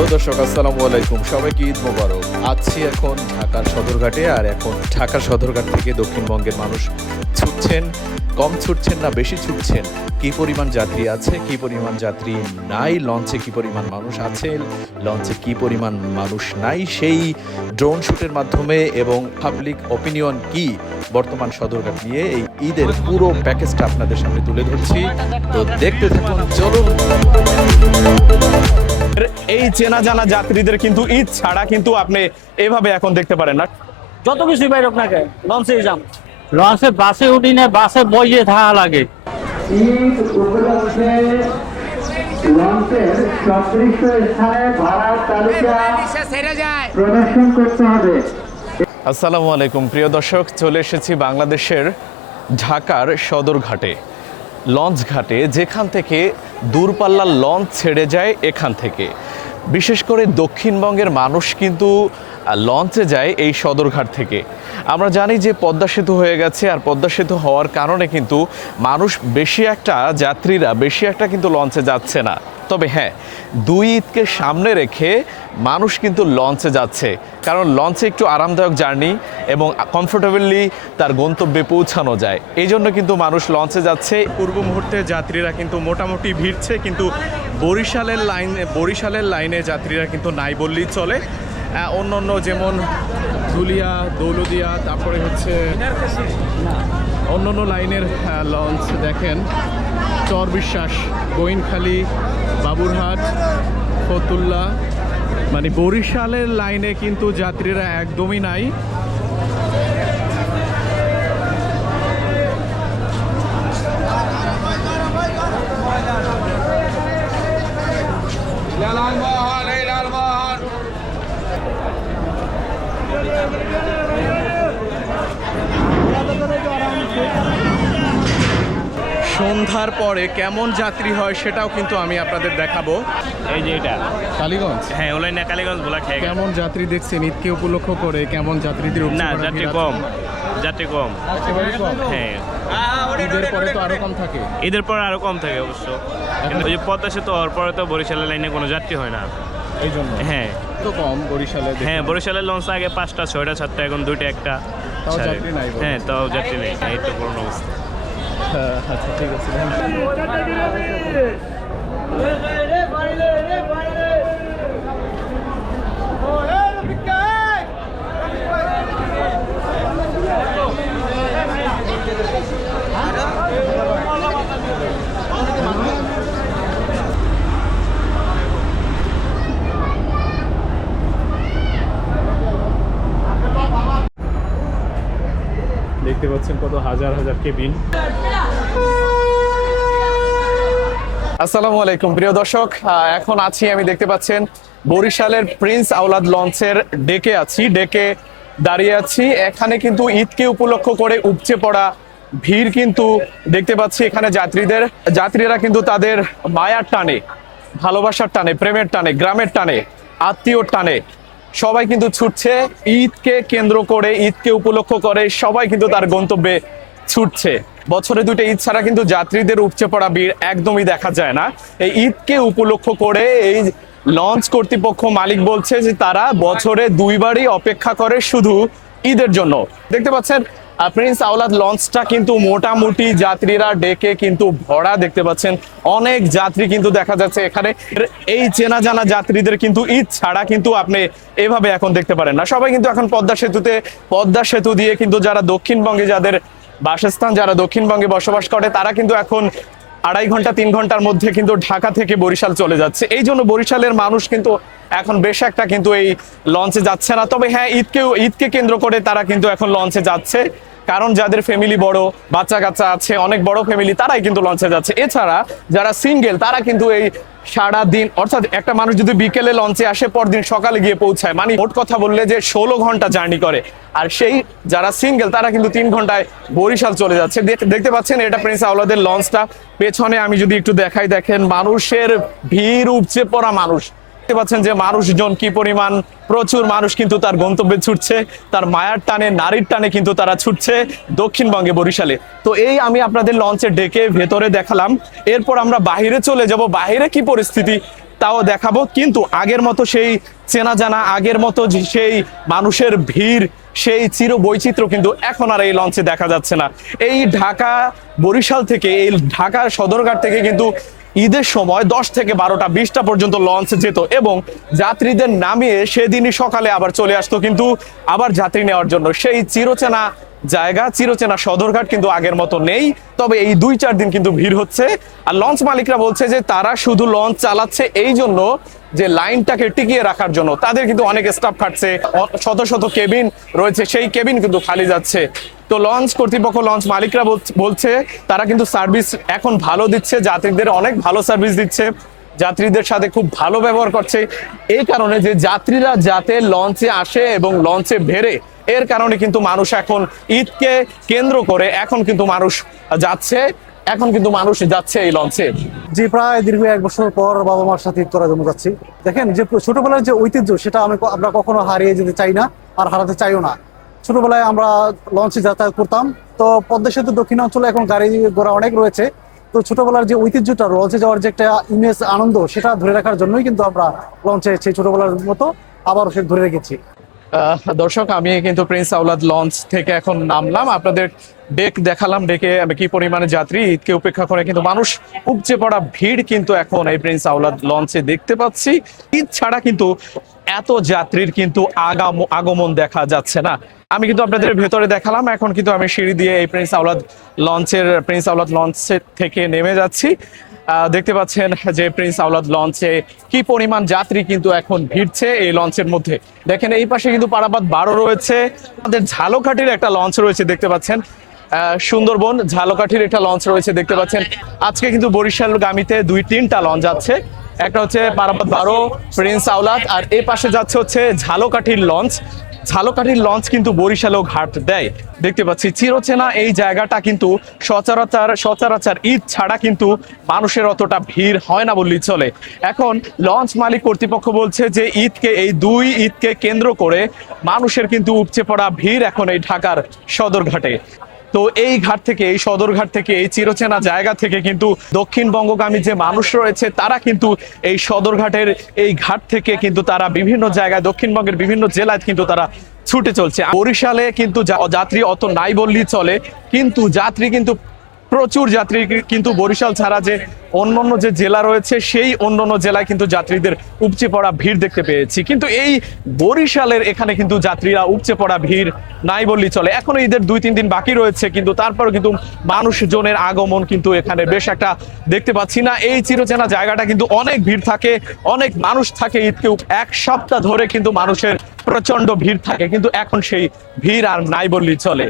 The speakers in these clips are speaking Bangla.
হ্যালো দর্শক, আসসালামু আলাইকুম। সবাইকে ঈদ মোবারক। আছি এখন ঢাকার সদরঘাটে, আর এখন ঢাকার সদরঘাট থেকে দক্ষিণবঙ্গের মানুষ ছুটছেন। কম ছুটছেন না বেশি ছুটছেন। কি পরিমাণ যাত্রী আছে, কি পরিমাণ যাত্রী নাই, লঞ্চে কি পরিমাণ মানুষ আছে, লঞ্চে কি পরিমাণ মানুষ নাই, সেই ড্রোন শুটের মাধ্যমে এবং পাবলিক অপিনিয়ন কি বর্তমান সদরঘাট নিয়ে এই ঈদের পুরো প্যাকেজটা আপনাদের সামনে তুলে ধরছি। তো দেখতে থাকুন, চলুন। এই চেনা জানা যাত্রীদের কিন্তু ঈদ ছাড়া কিন্তু আপনি এভাবে এখন দেখতে পারেন না। যত কিছু বাইর আপনাকে লঞ্চে যাম, লঞ্চে বাসে উঠি না, বাসে বইয়ে থাকা লাগে। ঈদ উপলক্ষে লঞ্চের সদৃশ্য স্থানে ভাড়ার তালিকা প্রদর্শন করতে হবে। আসসালামু আলাইকুম প্রিয় দর্শক, চলে এসেছি বাংলাদেশের ঢাকার সদরঘাটে, লঞ্চ ঘাটে, যেখান থেকে দূরপাল্লার লঞ্চ ছেড়ে যায়। এখান থেকে বিশেষ করে দক্ষিণবঙ্গের মানুষ কিন্তু লঞ্চে যায় এই সদরঘাট থেকে। আমরা জানি যে পদ্মা সেতু হয়ে গেছে, আর পদ্মা সেতু হওয়ার কারণে কিন্তু মানুষ যাত্রীরা বেশি একটা কিন্তু লঞ্চে যাচ্ছে না। তবে হ্যাঁ, দুই ঈদকে সামনে রেখে মানুষ কিন্তু লঞ্চে যাচ্ছে, কারণ লঞ্চে একটু আরামদায়ক জার্নি এবং কমফোর্টেবলি তার গন্তব্যে পৌঁছানো যায়। এই জন্য কিন্তু মানুষ লঞ্চে যাচ্ছে। পূর্ব মুহূর্তে যাত্রীরা কিন্তু মোটামুটি ভিড়ছে, কিন্তু বরিশালের লাইনে যাত্রীরা কিন্তু নাই বললেই চলে। অন্য যেমন ধুলিয়া, দৌলদিয়া, তারপরে হচ্ছে অন্য লাইনের লঞ্চ দেখেন, চরবিশ্বাস, গোইনখালী, বাবুরহাট, ফতুল্লা, মানে বরিশালের লাইনে কিন্তু যাত্রীরা একদমই নাই। সন্ধ্যার পরে কেমন যাত্রী হয় সেটাও কিন্তু আমি আপনাদের দেখাবো। এই যে এটা কালীগঞ্জ, হ্যাঁ ওলাই না, কালীগঞ্জ বলা খেয়ে কেমন যাত্রী দেখছেন ঈদকে উপলক্ষ করে? কেমন যাত্রীদের না, যাত্রী কম, একেবারে কম। হ্যাঁ ঈদের পরে তো আরো কম থাকে। ঈদের পর আরো কম থাকে অবশ্য, কিন্তু ওই যে পদ্মা সেতু হওয়ার পরে তো বরিশালের লাইনে কোনো যাত্রী হয় না, এই জন্য হ্যাঁ তো কম বরিশালে। হ্যাঁ বরিশালের লঞ্চ আগে 5টা 6টা 7টা, এখন 2টা 1টা। তাও যাত্রী নাই বলে। হ্যাঁ তাও যাত্রী নেই, এই তো করুন অবস্থা। আচ্ছা, ঠিক আছে। দেখতে পাচ্ছেন কত হাজার হাজার কেবিন। আসসালামু আলাইকুম প্রিয় দর্শক, এখন আছি, আমি দেখতে পাচ্ছেন বরিশালের প্রিন্স আওলাদ লঞ্চের ডেকে আছি, ডেকে দাঁড়িয়ে আছি। এখানে কিন্তু ঈদকে উপলক্ষ করে উপচে পড়া ভিড় কিন্তু দেখতে পাচ্ছি। এখানে যাত্রীরা কিন্তু তাদের মায়ার টানে, ভালোবাসার টানে, প্রেমের টানে, গ্রামের টানে, আত্মীয়র টানে সবাই কিন্তু ছুটছে। ঈদকে কেন্দ্র করে, ঈদকে উপলক্ষ করে সবাই কিন্তু তার গন্তব্যে ছুটছে। বছরে 2টা ঈদ ছাড়া কিন্তু যাত্রীদের উপচে পড়া ভিড় একদমই দেখা যায় না। এই ঈদকে উপলক্ষ করে এই লঞ্চ কর্তৃপক্ষ মালিক বলছে যে তারা বছরে 2বারই অপেক্ষা করে শুধু ঈদের জন্য। দেখতে পাচ্ছেন প্রিন্স আওলাদ লঞ্চটা কিন্তু মোটামুটি যাত্রীরা ডেকে কিন্তু ভরা। দেখতে পাচ্ছেন অনেক যাত্রী কিন্তু দেখা যাচ্ছে এখানে। এই চেনা জানা যাত্রীদের কিন্তু ঈদ ছাড়া কিন্তু আপনি এভাবে এখন দেখতে পারেন না। সবাই কিন্তু এখন পদ্মা সেতু দিয়ে কিন্তু যারা দক্ষিণবঙ্গে, যাদের বাসস্থান, যারা দক্ষিণবঙ্গে বসবাস করে, তারা কিন্তু এখন 2.5 ঘন্টা 3 ঘন্টার মধ্যে কিন্তু ঢাকা থেকে বরিশাল চলে যাচ্ছে। এই জন্য বরিশালের মানুষ কিন্তু এখন বেশ একটা কিন্তু এই লঞ্চে যাচ্ছে না। তবে হ্যাঁ, ঈদকে কেন্দ্র করে তারা কিন্তু এখন লঞ্চে যাচ্ছে, কারণ যাদের ফ্যামিলি বড়, বাচ্চা কাচ্চা আছে, অনেক বড় ফ্যামিলি, তারাই কিন্তু লঞ্চে যাচ্ছে। এছাড়া যারা সিঙ্গেল, তারা কিন্তু এই সারা দিন, অর্থাৎ একটা মানুষ যদি বিকেলে লঞ্চে আসে, পরদিন সকালে গিয়ে পৌঁছায়, মানে মোট কথা বললে যে 16 ঘন্টা জার্নি করে। আর সেই যারা সিঙ্গেল, তারা কিন্তু 3 ঘন্টায় বরিশাল চলে যাচ্ছে। দেখতে পাচ্ছেন এটা প্রিন্স আওলাদের লঞ্চটা। পেছনে আমি যদি একটু দেখাই, দেখেন মানুষের ভিড়, উপচে পড়া মানুষ। দেখতে পাচ্ছেন যে মানুষজন কি পরিমাণ, প্রচুর মানুষ কিন্তু তার গন্তব্যে ছুটছে, তার মায়ার টানে, নারীর টানে কিন্তু তারা ছুটছে দক্ষিণবঙ্গে, বরিশালে। তো এই আমি আপনাদের লঞ্চে ডেকে ভেতরে দেখালাম, এরপর আমরা বাহিরে চলে যাব। বাহিরে কি পরিস্থিতি তাও দেখাবো, কিন্তু আগের মতো সেই চেনা জানা, আগের মতো সেই মানুষের ভিড়, সেই চির বৈচিত্র্য কিন্তু এখন আর এই লঞ্চে দেখা যাচ্ছে না। এই ঢাকা বরিশাল থেকে, এই ঢাকার সদরঘাট থেকে কিন্তু ঈদের সময় 10 থেকে 12টা 20টা পর্যন্ত লঞ্চ যেত এবং যাত্রীদের নামিয়ে সেদিনই সকালে আবার চলে আসতো কিন্তু আবার যাত্রী নেওয়ার জন্য। সেই চিরচেনা জায়গা, চিরচেনা সদরঘাট কিন্তু আগের মতো নেই। তবে এই 2-4 দিন কিন্তু ভিড় হচ্ছে। আর লঞ্চ মালিকরা বলছে যে তারা শুধু লঞ্চ চালাচ্ছে এই জন্য যে লাইনটাকে টিকিয়ে রাখার জন্য। তাদের কিন্তু অনেক স্টাফ খাটছে, শত শত কেবিন রয়েছে, সেই কেবিন কিন্তু খালি যাচ্ছে। তো লঞ্চ কর্তৃপক্ষ, লঞ্চ মালিকরা বলছে তারা কিন্তু সার্ভিস এখন ভালো দিচ্ছে, যাত্রীদের অনেক ভালো সার্ভিস দিচ্ছে, যাত্রীদের সাথে খুব ভালো ব্যবহার করছে। এই কারণে যে যাত্রীরা যাতে লঞ্চে আসে এবং লঞ্চে ভেড়ে, এর কারণে কিন্তু মানুষ এখন ঈদকে কেন্দ্র করে এখন কিন্তু মানুষ যাচ্ছে এই লঞ্চে। যে প্রায় দীর্ঘ 1 বছর পর বাবা মার সাথে ঈদ করার জন্য যাচ্ছি। দেখেন যে ছোটবেলার যে ঐতিহ্য, সেটা আমরা কখনো হারিয়ে যেতে চাই না, আর হারাতে চাইও না। ছোটবেলায় আমরা লঞ্চে যাতায়াত করতাম, তো পদ্মা সেতু দক্ষিণাঞ্চলে এখন গাড়ি ঘোড়া অনেক রয়েছে। তো ছোটবেলার যে ঐতিহ্যটা, লঞ্চে যাওয়ার যে একটা ইমেজ, আনন্দ, সেটা ধরে রাখার জন্যই কিন্তু আমরা লঞ্চে সেই ছোটবেলার মতো আবারও সে ধরে রেখেছি। দর্শক, আমি কিন্তু প্রিন্স আওলাদ লঞ্চ থেকে এখন নামলাম, আপনাদের ডেক দেখালাম, ডেকে কি পরিমাণে যাত্রী ঈদকে উপেক্ষা করে কিন্তু মানুষ উপচে পড়া ভিড় কিন্তু এখন এই প্রিন্স আওলাদ লঞ্চে দেখতে পাচ্ছি। ঈদ ছাড়া কিন্তু এত যাত্রীর কিন্তু আগমন দেখা যাচ্ছে না। আমি কিন্তু আপনাদের ভেতরে দেখালাম, এখন কিন্তু আমি সিঁড়ি দিয়ে এই প্রিন্স আওলাদ লঞ্চের থেকে নেমে যাচ্ছি। দেখতে পাচ্ছেন যে প্রিন্স আওলাদ লঞ্চে কি পরিমাণ যাত্রী কিন্তু এখন ভিড়ছে এই লঞ্চের মধ্যে। দেখেন এই পাশে কিন্তু পারাবাদ 12 রয়েছে, আমাদের ঝালকাঠির একটা লঞ্চ রয়েছে দেখতে পাচ্ছেন, সুন্দরবন ঝালকাঠির একটা লঞ্চ রয়েছে দেখতে পাচ্ছেন। আজকে কিন্তু বরিশাল গামীতে 2-3টা লঞ্চ যাচ্ছে, একটা হচ্ছে পারাবাদ 12 প্রিন্স আওলাদ, আর এই পাশে যাচ্ছে হচ্ছে ঝালকাঠির লঞ্চ। ঝালকাঠির লঞ্চ কিন্তু বরিশালেও ঘাট দেয় দেখতে পাচ্ছি। চিরচেনা এই জায়গাটা কিন্তু সচরাচর ঈদ ছাড়া কিন্তু মানুষের অতটা ভিড় হয় না বললেই চলে। এখন লঞ্চ মালিক কর্তৃপক্ষ বলছে যে এই 2 ঈদকে কেন্দ্র করে মানুষের কিন্তু উপচে পড়া ভিড় এখন এই ঢাকার সদরঘাটে। তো এই ঘাট থেকে, এই সদরঘাট থেকে, এই চিরচেনা জায়গা থেকে কিন্তু দক্ষিণবঙ্গগামী যে মানুষ রয়েছে তারা কিন্তু এই সদরঘাটের এই ঘাট থেকে কিন্তু তারা বিভিন্ন জায়গায়, দক্ষিণবঙ্গের বিভিন্ন জেলায় কিন্তু তারা ছুটে চলছে। বরিশালে কিন্তু যাত্রী অত নাই বললেই চলে, কিন্তু যাত্রী কিন্তু প্রচুর যাত্রী কিন্তু বরিশাল ছাড়া যে অন্যান্য যে জেলা রয়েছে সেই অন্যান্য জেলায় কিন্তু যাত্রীদের উপচে পড়া ভিড় দেখতে পেয়েছি, কিন্তু এই বরিশালের এখানে কিন্তু যাত্রীরা উপচে পড়া ভিড় নাই বললেই চলে। এখনো ঈদের 2-3 দিন বাকি রয়েছে, কিন্তু তারপরও কিন্তু মানুষজনের আগমন কিন্তু এখানে বেশ একটা দেখতে পাচ্ছি না। এই চিরচেনা জায়গাটা কিন্তু অনেক ভিড় থাকে, অনেক মানুষ থাকে। ঈদকে 1 সপ্তাহ ধরে কিন্তু মানুষের প্রচন্ড ভিড় থাকে, কিন্তু এখন সেই ভিড় আর নাই বললেই চলে।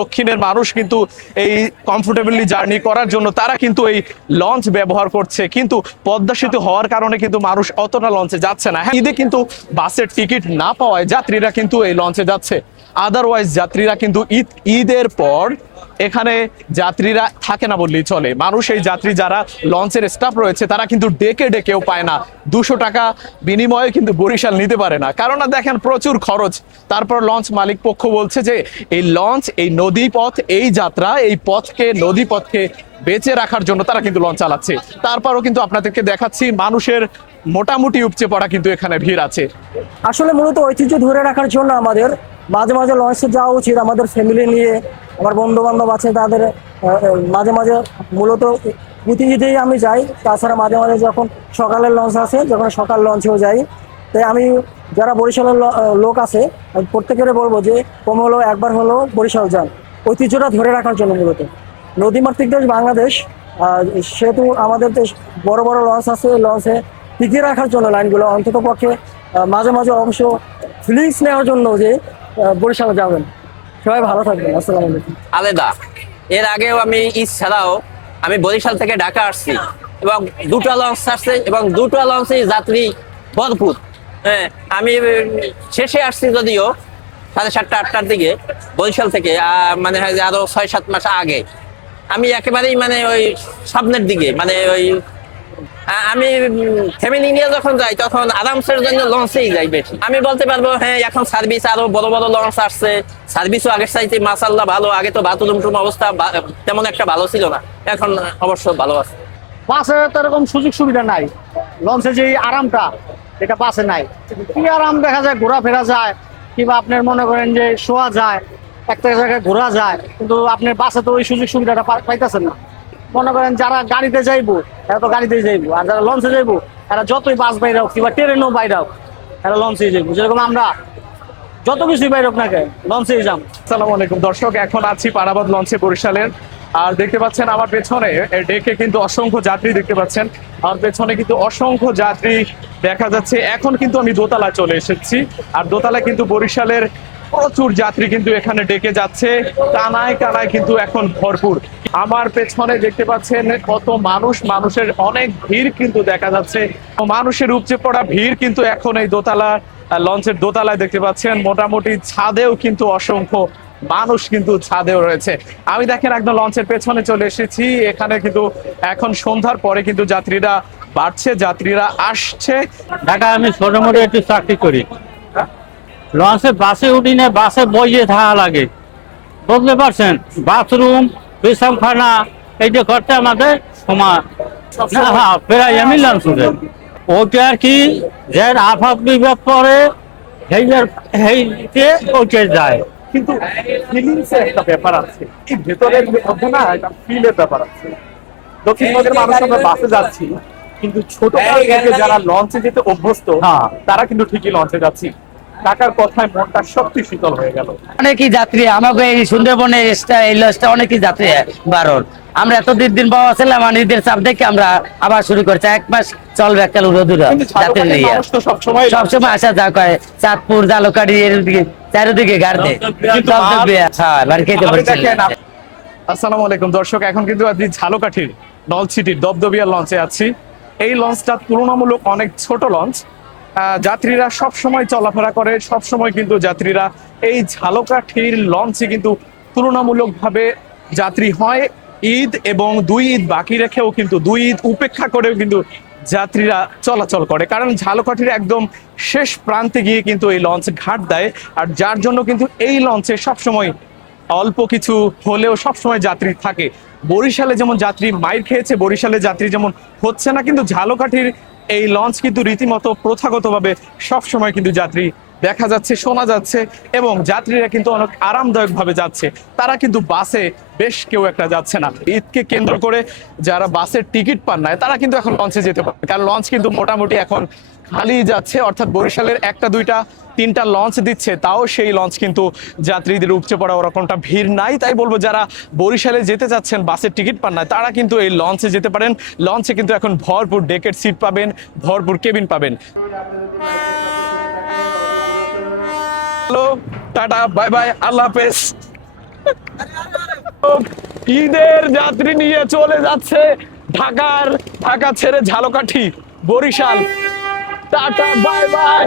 দক্ষিণের মানুষ কিন্তু এই কমফোর্টেবলি জার্নি করার জন্য তারা কিন্তু এই লঞ্চ ব্যবহার করছে, কিন্তু পদ্মা সেতু হওয়ার কারণে কিন্তু মানুষ অতটা লঞ্চে যাচ্ছে না। হ্যাঁ, ঈদে কিন্তু বাসের টিকিট না পাওয়ায় যাত্রীরা কিন্তু এই লঞ্চে যাচ্ছে, আদারওয়াইজ যাত্রীরা কিন্তু ঈদের পর এখানে যাত্রীরা থাকে না বললেই চলে। মানুষ এই যাত্রী যারা লঞ্চের স্টাফ রয়েছে তারা কিন্তু ডেকেও পায় না, 200 টাকা বিনিময়ে কিন্তু বরিশাল নিতে পারে না, কারণ দেখেন প্রচুর খরচ। তারপর লঞ্চ মালিক পক্ষ বলছে যে এই লঞ্চ, এই নদীপথ, এই যাত্রা, এই নদীপথকে বেঁচে রাখার জন্য তারা কিন্তু লঞ্চ চালাচ্ছে। তারপরও কিন্তু আপনাদেরকে দেখাচ্ছি মানুষের মোটামুটি উপচে পড়া কিন্তু এখানে ভিড় আছে। আসলে মূলত ঐতিহ্য ধরে রাখার জন্য আমাদের মাঝে মাঝে লঞ্চে যাওয়া উচিত। আমাদের ফ্যামিলি নিয়ে, আমার বন্ধু বান্ধব আছে, তাদের মাঝে মাঝে মূলত প্রতি ঈদেই আমি যাই। তাছাড়া মাঝে মাঝে যখন সকালের লঞ্চ আছে, যখন সকাল লঞ্চেও যাই। তাই আমি যারা বরিশালের লোক আছে প্রত্যেকের বলবো যে কম হলেও একবার হলেও বরিশাল যান, ঐতিহ্যটা ধরে রাখার জন্য। মূলত নদীমাতৃক দেশ বাংলাদেশ, সেহেতু আমাদের দেশ বড় বড় লঞ্চ আছে, লঞ্চে টিকিয়ে রাখার জন্য লাইনগুলো অন্তত পক্ষে মাঝে মাঝে অবশ্য ফিলিংস নেওয়ার জন্য যে বরিশালে যাবেন। সবাই ভালো থাকবেন, আসসালামু আলাইকুম। আলাদা এর আগেও আমি ঈদ ছাড়াও আমি বরিশাল থেকে ঢাকা আসছি এবং 2টা লঞ্চ আসছে এবং 2টা লঞ্চে যাত্রী ভরপুর। হ্যাঁ, আমি শেষে আসছি যদিও 7:30-8টার দিকে বরিশাল থেকে, মানে আরো 6-7 মাস আগে। আমি একেবারেই মানে ওই সামনের দিকে, মানে ওই আমি ফ্যামিলি নিয়ে যখন যাই তখন আরামসের জন্য লঞ্চেই যাই বেশি। আমি বলতে পারবো হ্যাঁ, এখন সার্ভিস আরো বড় বড় লঞ্চ আসছে, সার্ভিসও আগের চাইতে মাশাআল্লাহ ভালো। আগে তো বাথরুম অবস্থা তেমন একটা ভালো ছিল না, এখন অবশ্য ভালো আছে। বাসে তো এরকম সুযোগ সুবিধা নাই, লঞ্চে যে আরামটা এটা বাসে নাই। কি আরাম দেখা যায়, ঘোরাফেরা যায়, কিংবা আপনার মনে করেন যে শোয়া যায়, একটা জায়গায় ঘোরা যায়, কিন্তু আপনার বাসে তো ওই সুযোগ সুবিধাটা পাইতেছেন না। মনে করেন যারা গাড়িতে যাইবো তারা তো গাড়িতেই যাইবো, আর যারা লঞ্চে যাইবো তারা যতই বাস বাইরে হোক কিংবা ট্রেনও বাইরে হোক তারা লঞ্চেই যাইবো। যেরকম আমরা যত কিছুই বাইরে হোক না কেন লঞ্চেই যাম। আসসালামু আলাইকুম দর্শক, এখন আছি পারাবাদ লঞ্চে বরিশালের। আর দেখতে পাচ্ছেন আমার পেছনে ডেকে কিন্তু অসংখ্য যাত্রী দেখতে পাচ্ছেন। আর পেছনে কিন্তু অসংখ্য যাত্রী দেখা যাচ্ছে। এখন কিন্তু আমি দোতলায় চলে এসেছি, আর দোতলায় কিন্তু বরিশালের প্রচুর যাত্রী কিন্তু এখানে ডেকে যাচ্ছে, কানায় কানায় কিন্তু এখন ভরপুর। আমার পেছনে দেখতে পাচ্ছেন কত মানুষ, মানুষের অনেক ভিড় কিন্তু দেখা যাচ্ছে। মানুষের উপচে পড়া ভিড় কিন্তু এখন এই দোতলা লঞ্চের দোতলায় দেখতে পাচ্ছেন। মোটামুটি ছাদেও কিন্তু অসংখ্য মানুষ কিন্তু ছাদেও রয়েছে। আমি দেখেন একদম লঞ্চের পেছনে চলে এসেছি। এখানে কিন্তু এখন সন্ধ্যার পরে কিন্তু যাত্রীরা বাড়ছে, যাত্রীরা আসছে। ঢাকায় আমি ছোট মোটো একটু চাকরি করি। লঞ্চে বাসে উঠি না, বাসে বইয়ে থাকা লাগে, বুঝতে পারছেন? বাথরুম, পেশাবখানা এইটা করতে আমাদের সময় প্রায় আমি লঞ্চ উঠে ওটা আর কি যে আফাত বিভাগ পরে ওইটা যায়। কিন্তু ফিলিংসের একটা ব্যাপার আছে, এই ভেতরের মধ্যে না একটা ফিলের ব্যাপার আছে। দক্ষিণবঙ্গের মানুষ আমরা বাসে যাচ্ছি, কিন্তু ছোটকাল থেকে যারা লঞ্চে যেতে অভ্যস্ত তারা কিন্তু ঠিকই লঞ্চে যাচ্ছি। টাকার কথায় মনটা সত্যি শীতল হয়ে গেল। অনেকই যাত্রী আমাকে এই সুন্দরবনে এই লঞ্চটা অনেকই যাত্রী বারণ। আমরা এত দিন পাওয়া ছিলাম, আমার নিজের চাপ দেখে আমরা আবার শুরু করছি। 1 মাস চলবে একটা রোদুরা যাত্রী নিয়ে, সবসময় আসা যাওয়া করে। চাঁদপুর, জালকাড়ি এর দিকে চারিদিকে গাড়তে বাড়ি খেতে পারছি। আসসালামু আলাইকুম দর্শক, এখন কিন্তু আপনি ঝালকাঠির নলছিটির দবদবিয়া লঞ্চে আছি। এই লঞ্চটা তুলনামূলক অনেক ছোট লঞ্চ। যাত্রীরা সব সময় চলাফেরা করে, সব সময় কিন্তু যাত্রীরা এই ঝালকাঠির লঞ্চে কিন্তু তুলনামূলকভাবে যাত্রী হয়। ঈদ এবং 2 ঈদ বাকি রেখেও কিন্তু 2 ঈদ উপেক্ষা করেও কিন্তু যাত্রীরা চলাচল করে, কারণ ঝালকাঠির একদম শেষ প্রান্তে গিয়ে কিন্তু এই লঞ্চ ঘাট দেয়। আর যার জন্য কিন্তু এই লঞ্চে সবসময় অল্প কিছু হলেও সবসময় যাত্রী থাকে। বরিশালে যেমন যাত্রী মাইর খেয়েছে, বরিশালে যাত্রী যেমন হচ্ছে না, কিন্তু ঝালকাঠির এই লঞ্চ কিন্তু রীতিমতো প্রথাগতভাবে সবসময় কিন্তু যাত্রী দেখা যাচ্ছে, শোনা যাচ্ছে, এবং যাত্রীরা কিন্তু অনেক আরামদায়ক ভাবে যাচ্ছে। তারা কিন্তু বাসে বেশ কেউ একটা যাচ্ছে না। ঈদকে কেন্দ্র করে যারা বাসের টিকিট পান না তারা কিন্তু এখন লঞ্চে যেতে পারে, কারণ লঞ্চ কিন্তু মোটামুটি এখন খালি যাচ্ছে। অর্থাৎ বরিশালের 1টা 2টা 3টা লঞ্চ দিচ্ছে, তাও সেই লঞ্চ কিন্তু যাত্রীদের উপচে পড়া ওরকমটা ভিড় নাই। তাই বলবো যারা বরিশালে যেতে চাচ্ছেন, বাসের টিকিট পান না, তারা কিন্তু এই লঞ্চে যেতে পারেন। লঞ্চে কিন্তু এখন ভরপুর ডেকের সিট পাবেন, ভরপুর কেবিন পাবেন। হ্যালো, টাটা, বাই বাই, আল্লাহ হাফেজ। ঈদের যাত্রী নিয়ে চলে যাচ্ছে ঢাকা ছেড়ে Jhalokathi, Barishal. Tata, bye bye.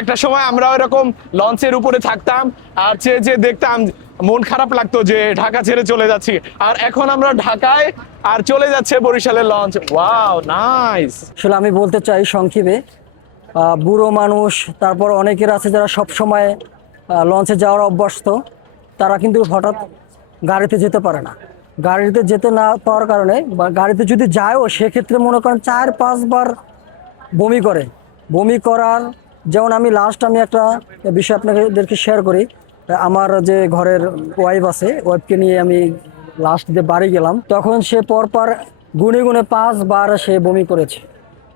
একটা সময় আমরা এরকম লঞ্চের উপরে থাকতাম, আর যে দেখতাম মন খারাপ লাগতো যে ঢাকা ছেড়ে চলে যাচ্ছি, আর এখন আমরা ঢাকায় আর চলে যাচ্ছে বরিশালের লঞ্চ। Wow, nice. আসলে আমি বলতে চাই সংক্ষেপে, বুড়ো মানুষ, তারপর অনেকের আছে যারা সব সময় লঞ্চে যাওয়ার অভ্যস্ত, তারা কিন্তু হঠাৎ গাড়িতে যেতে পারে না। গাড়িতে যেতে না পাওয়ার কারণে, বা গাড়িতে যদি যায়ও সেক্ষেত্রে মনে করেন 4-5 বার বমি করে। বমি করার যেমন আমি একটা বিষয় আপনাদেরকে শেয়ার করি। আমার যে ঘরের ওয়াইফ আছে, ওয়াইফকে নিয়ে আমি লাস্ট দিয়ে বাড়ি গেলাম, তখন সে পরপর গুনে 5 বার সে বমি করেছে।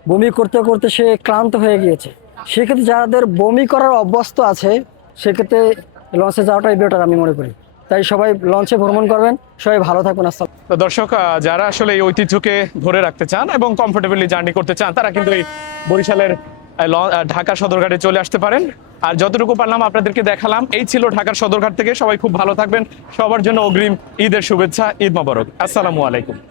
বমি করতে করতে সে ক্লান্ত হয়ে গিয়েছে। সেক্ষেত্রে যাদের বমি করার অভ্যস্ত আছে, সেক্ষেত্রে লঞ্চে যাওয়াটাই বেটার আমি মনে করি। তাই সবাই লঞ্চে ভ্রমণ করবেন, সবাই ভালো থাকুন। তো দর্শক, যারা আসলে এই ঐতিহ্যকে ধরে রাখতে চান এবং কমফোর্টেবলি জার্নি করতে চান, তারা কিন্তু এই বরিশালের ঢাকা সদরঘাটে চলে আসতে পারেন। আর যতটুকু পারলাম আপনাদেরকে দেখালাম। এই ছিল ঢাকার সদরঘাট থেকে। সবাই খুব ভালো থাকবেন। সবার জন্য অগ্রিম ঈদের শুভেচ্ছা। ঈদ মোবারক। আসসালামু আলাইকুম।